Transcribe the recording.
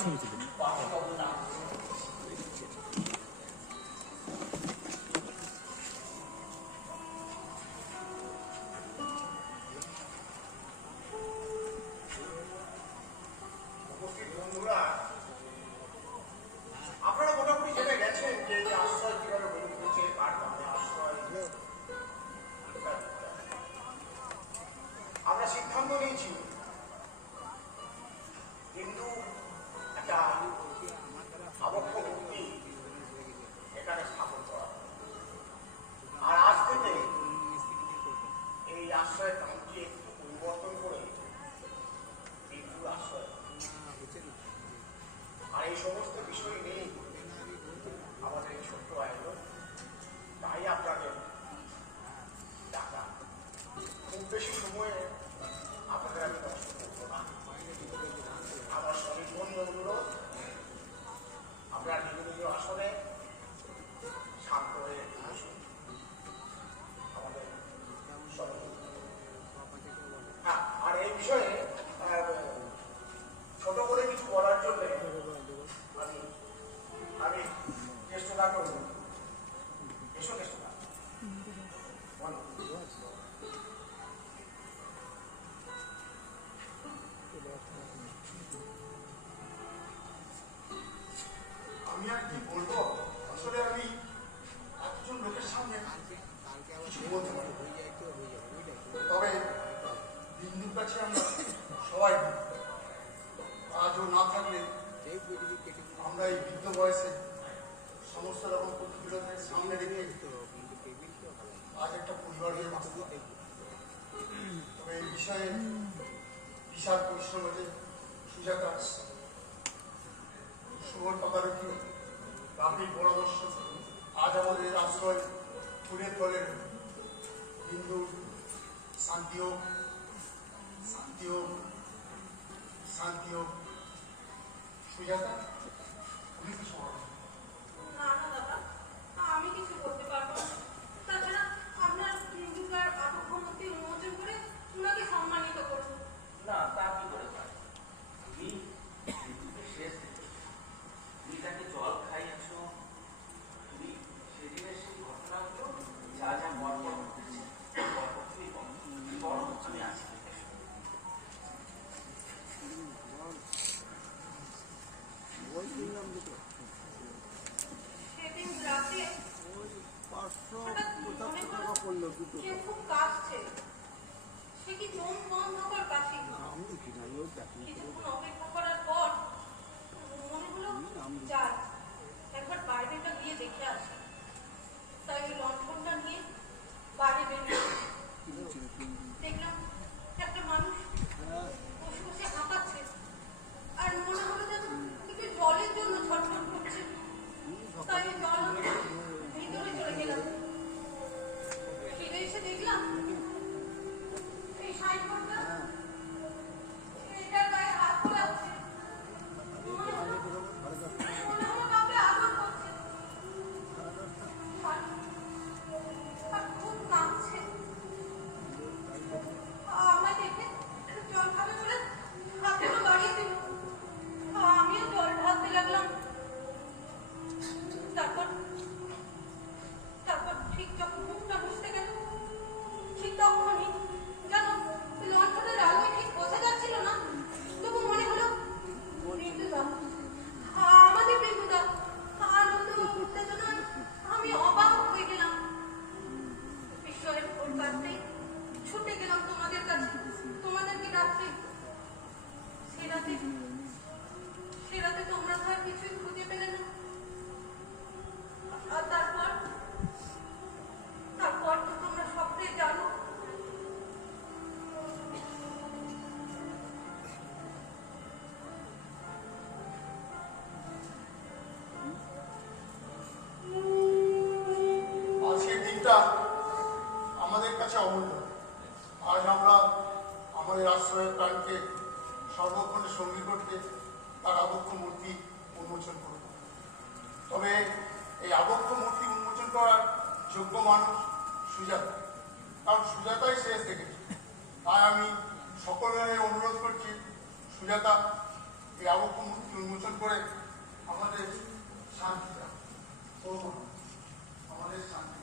ছবি তুলে আপনারা মোটামুটি জেনে গেছেন যে আশ্রয় কিভাবে গড়ে তুলেছে, কার নামে আশ্রয়। আমরা সিদ্ধান্ত নিয়েছি কিন্তু একটা আবক্ষ মূর্তি এখানে স্থাপন করা, আর আজ থেকে এই আশ্রয়ের নামটি একটু পরিবর্তন করে বিন্দুর আশ্রয়। আর এই সমস্ত বিষয় নিয়ে আমাদের এই ছোট্ট আয়োজন, তাই আপনাদের ডাকা। খুব বেশি সময়ে আপনাদের আমি নষ্ট করবো না। আমার সনির্বন্ধ অনুরোধ, আপনারা নিজ নিজ আসনে শান্ত হয়ে আসুন। আমাদের হ্যাঁ, আর এই বিষয়ে ছোট করে কিছু বলার জন্য আমি চেষ্টা করব। এসো চেষ্টা আমি আর কি বলবো, আসলে আমি এতজন লোকের সামনে কিছু বলতে পারি, তবে বিন্দুর কাছে আমরা সবাই আজও না থাকলে আমরা এই বৃদ্ধ বয়সে সমস্ত রকম প্রতিকূলতার সামনে রেখে আজ একটা পরিবার নিয়ে বাঁচতে পারি। তবে এই বিষয়ে বিশাল পরিশ্রমে সুজাতা, শুভর তদারকি, রাবির পরামর্শ আজ আমাদের আশ্রয় ফুলের ফলের বিন্দু শান্তি হোক, শান্তি হোক, শান্তি হোক। সুজাতা, তুমি কি সমাজ? না না দাদা, আমি কিছু করতে পারবো না। তাছাড়া আপনার বিন্দুকার আবক্ষমূর্তি উন্মোচন করে ওনাকে সম্মানিত করুন। না, তা কি করে পারে? তুমি বিন্দুকে শেষ দেখেছো, তুমি তাকে জল খাইয়েছো, তুমি সেদিনের সেই ঘটনাগুলো যা যা পরপর ঘটেছে পরপর তুমি বড় আমি আছি। সেদিন রাতে কেউ খুব কাশছে। সে কি চোখ বন্ধ কর কাশি। কিছুক্ষণ অপেক্ষা করার পর মনে হলো যাই একবার বাইরেটা গিয়ে দেখে আসি। তাই ওই লণ্ঠনটা নিয়ে বাইরে বেরিয়ে দেখলাম একটা মানুষ বসে বসে হাঁপাচ্ছে, আর মনে হলো যেন একটু জলের জন্য ছটফট করছে। তাই জল ভিতরে চলে গেলাম। ফিরে এসে দেখলাম এই সাইনবোর্ডটা এটার গায়ে হাত পোড়াচ্ছে। মনে হলো কাউকে আদর করছে আর খুব কাঁদছে। আমায় দেখে জল খাবে বলে হাতগুলো বাড়িয়ে দিল। আমিও জল ঢালতে লাগলাম। তারপর ঠিক যখন মুখটা বুঝতে গেল, ঠিক তখনই যেন লণ্ঠনের আলোয় ঠিক বোঝা যাচ্ছিল না, তবু মনে হলো বিন্দুদা, আমাদের বিন্দুদা। আনন্দ উত্তেজনায় আমি অবাক হয়ে গেলাম। বিস্ময়ের ভোর কাটতেই ছুটে গেলাম তোমাদের কাছে, তোমাদেরকে ডাকতে। সে রাতে তোমরা তো আর কিছুই খুঁজে পেলে না। আর তারপর তো তোমরা স্বপ্নে জানো। আজকের দিনটা আমাদের কাছে অমূল্য। আজ আমরা আমাদের আশ্রয়ের প্রাণকে সর্বক্ষণে সঙ্গী করতে তার আবক্ষ মূর্তি উন্মোচন করব। তবে এই আবক্ষ মূর্তি উন্মোচন করার যোগ্য মানুষ সুজাতা, কারণ সুজাতাই শেষ দেখেছে। তাই আমি সকলের অনুরোধ করছি, সুজাতা এই আবক্ষ মূর্তি উন্মোচন করে আমাদের শান্তি দাও। ও মা, আমাদের শান্তি